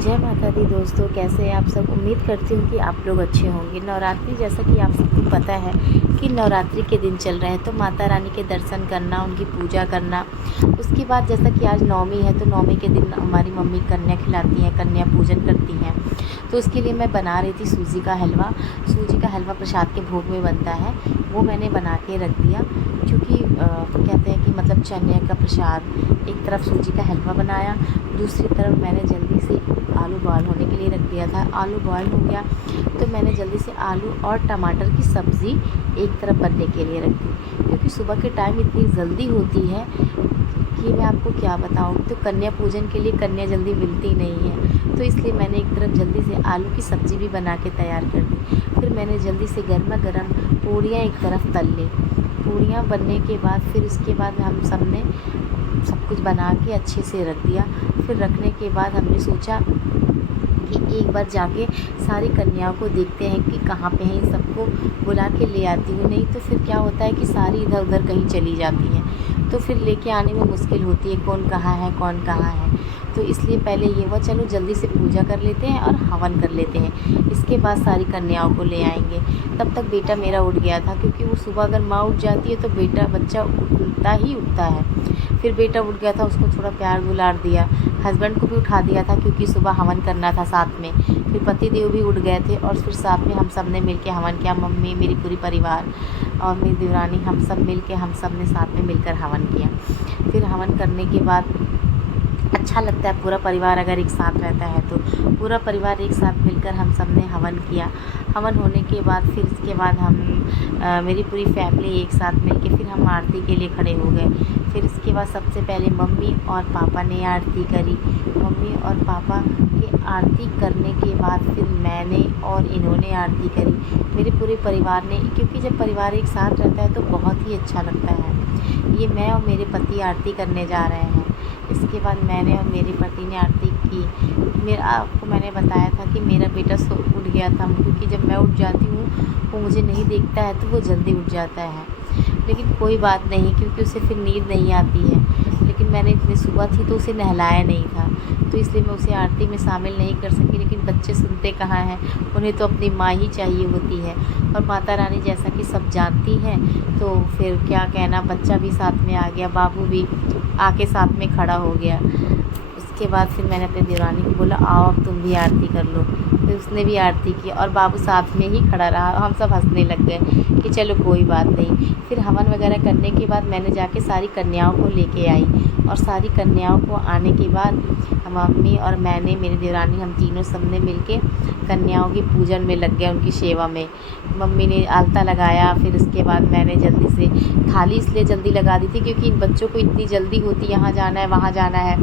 जय माता दी दोस्तों, कैसे हैं आप सब। उम्मीद करती हूँ कि आप लोग अच्छे होंगे। नवरात्रि जैसा कि आप सबको पता है कि नवरात्रि के दिन चल रहे हैं, तो माता रानी के दर्शन करना, उनकी पूजा करना। उसके बाद जैसा कि आज नवमी है, तो नवमी के दिन हमारी मम्मी कन्या खिलाती हैं, कन्या पूजन करती हैं। तो उसके लिए मैं बना रही थी सूजी का हलवा। सूजी का हलवा प्रसाद के भोग में बनता है, वो मैंने बना के रख दिया। क्योंकि कहते हैं कि मतलब चने का प्रसाद, एक तरफ सूजी का हलवा बनाया, दूसरी तरफ मैंने जल्दी से आलू बॉयल होने के लिए रख दिया था। आलू बॉयल हो गया तो मैंने जल्दी से आलू और टमाटर की सब्ज़ी एक तरफ बनने के लिए रख दी। क्योंकि सुबह के टाइम इतनी जल्दी होती है कि मैं आपको क्या बताऊँ। तो कन्या पूजन के लिए कन्या जल्दी मिलती नहीं है, तो इसलिए मैंने एक तरफ जल्दी से आलू की सब्ज़ी भी बना के तैयार कर दी। फिर मैंने जल्दी से गर्मा गर्म पूड़ियाँ एक तरफ तल ली। पूड़ियाँ बनने के बाद फिर उसके बाद हम सब ने सब कुछ बना के अच्छे से रख दिया। फिर रखने के बाद हमने सोचा कि एक बार जाके सारी कन्याओं को देखते हैं कि कहाँ पे हैं, इन सबको बुला के ले आती हूँ। नहीं तो फिर क्या होता है कि सारी इधर उधर कहीं चली जाती हैं, तो फिर लेके आने में मुश्किल होती है, कौन कहाँ है कौन कहाँ है। तो इसलिए पहले ये हुआ, चलो जल्दी से पूजा कर लेते हैं और हवन कर लेते हैं, इसके बाद सारी कन्याओं को ले आएंगे। तब तक बेटा मेरा उठ गया था, क्योंकि वो सुबह अगर माँ उठ जाती है तो बच्चा उठता ही उठता है। फिर बेटा उठ गया था, उसको थोड़ा प्यार दुलार दिया। हस्बैंड को भी उठा दिया था, क्योंकि सुबह हवन करना था साथ में। फिर पति देव भी उठ गए थे और फिर साथ में हम सब ने मिल के हवन किया। मम्मी, मेरी पूरी परिवार और मेरी देवरानी, हम सब मिल के हम सब ने साथ में मिलकर हवन किया। फिर हवन करने के बाद अच्छा लगता है, पूरा परिवार अगर एक साथ रहता है तो। पूरा परिवार एक साथ मिलकर हम सब ने हवन किया। हवन होने के बाद फिर इसके बाद हम मेरी पूरी फैमिली एक साथ मिलके फिर हम आरती के लिए खड़े हो गए। फिर इसके बाद सबसे पहले मम्मी और पापा ने आरती करी। मम्मी और पापा के आरती करने के बाद फिर मैंने और इन्होंने आरती करी, मेरे पूरे परिवार ने। क्योंकि जब परिवार एक साथ रहता है तो बहुत ही अच्छा लगता है। ये मैं और मेरे पति आरती करने जा रहे हैं। इसके बाद मैंने और मेरे पति ने आरती की। आपको मैंने बताया था कि मेरा बेटा उठ गया था, क्योंकि जब मैं उठ जाती हूँ वो मुझे नहीं देखता है, तो वो जल्दी उठ जाता है। लेकिन कोई बात नहीं, क्योंकि उसे फिर नींद नहीं आती है। लेकिन मैंने इतनी सुबह थी तो उसे नहलाया नहीं था, तो इसलिए मैं उसे आरती में शामिल नहीं कर सकी। लेकिन बच्चे सुनते कहाँ हैं, उन्हें तो अपनी माँ ही चाहिए होती है। और माता रानी जैसा कि सब जानती हैं, तो फिर क्या कहना, बच्चा भी साथ में आ गया, बाबू भी आके साथ में खड़ा हो गया। उसके बाद फिर मैंने अपनी देवरानी को बोला, आओ अब तुम भी आरती कर लो। फिर उसने भी आरती की और बाबू साथ में ही खड़ा रहा। हम सब हंसने लग गए कि चलो कोई बात नहीं। फिर हवन वगैरह करने के बाद मैंने जाके सारी कन्याओं को लेके आई, और सारी कन्याओं को आने के बाद हम मम्मी और मैंने, मेरी देवरानी, हम तीनों सब ने मिलके कन्याओं की पूजन में लग गए, उनकी सेवा में। मम्मी ने आलता लगाया। फिर उसके बाद मैंने जल्दी से थाली इसलिए जल्दी लगा दी थी क्योंकि इन बच्चों को इतनी जल्दी होती, यहाँ जाना है वहाँ जाना है,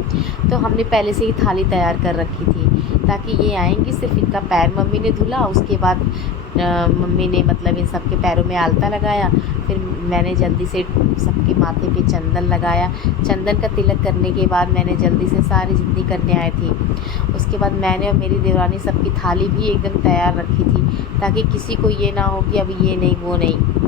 तो हमने पहले से ही थाली तैयार कर रखी थी ताकि ये आएंगी। सिर्फ इनका पैर मम्मी ने धुला, उसके बाद मम्मी ने मतलब इन सब के पैरों में आलता लगाया। फिर मैंने जल्दी से सबके माथे पे चंदन लगाया। चंदन का तिलक करने के बाद मैंने जल्दी से सारी जितनी कन्याएँ थी, उसके बाद मैंने और मेरी देवरानी सबकी थाली भी एकदम तैयार रखी थी, ताकि किसी को ये ना हो कि अभी ये नहीं वो नहीं।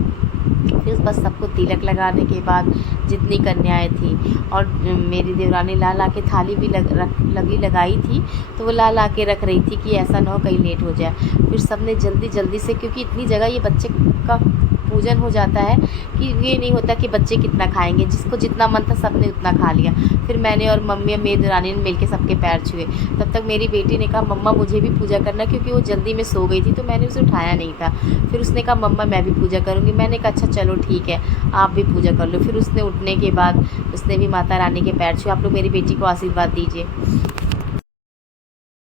फिर बस सबको तिलक लगाने के बाद जितनी कन्याएँ थी, और मेरी देवरानी ला ला के थाली भी लगाई थी, तो वो ला ला के रख रही थी कि ऐसा ना हो कहीं लेट हो जाए। फिर सब ने जल्दी जल्दी से, क्योंकि इतनी जगह ये बच्चे का पूजन हो जाता है कि ये नहीं होता कि बच्चे कितना खाएंगे, जिसको जितना मन था सब ने उतना खा लिया। फिर मैंने और मम्मी और मेरी देवरानी ने मिलके सबके पैर छुए। तब तक मेरी बेटी ने कहा, मम्मा मुझे भी पूजा करना, क्योंकि वो जल्दी में सो गई थी तो मैंने उसे उठाया नहीं था। फिर उसने कहा, मम्मा मैं भी पूजा करूँगी। मैंने कहा, अच्छा चलो ठीक है, आप भी पूजा कर लो। फिर उसने उठने के बाद उसने भी माता रानी के पैर छुए। आप लोग मेरी बेटी को आशीर्वाद दीजिए।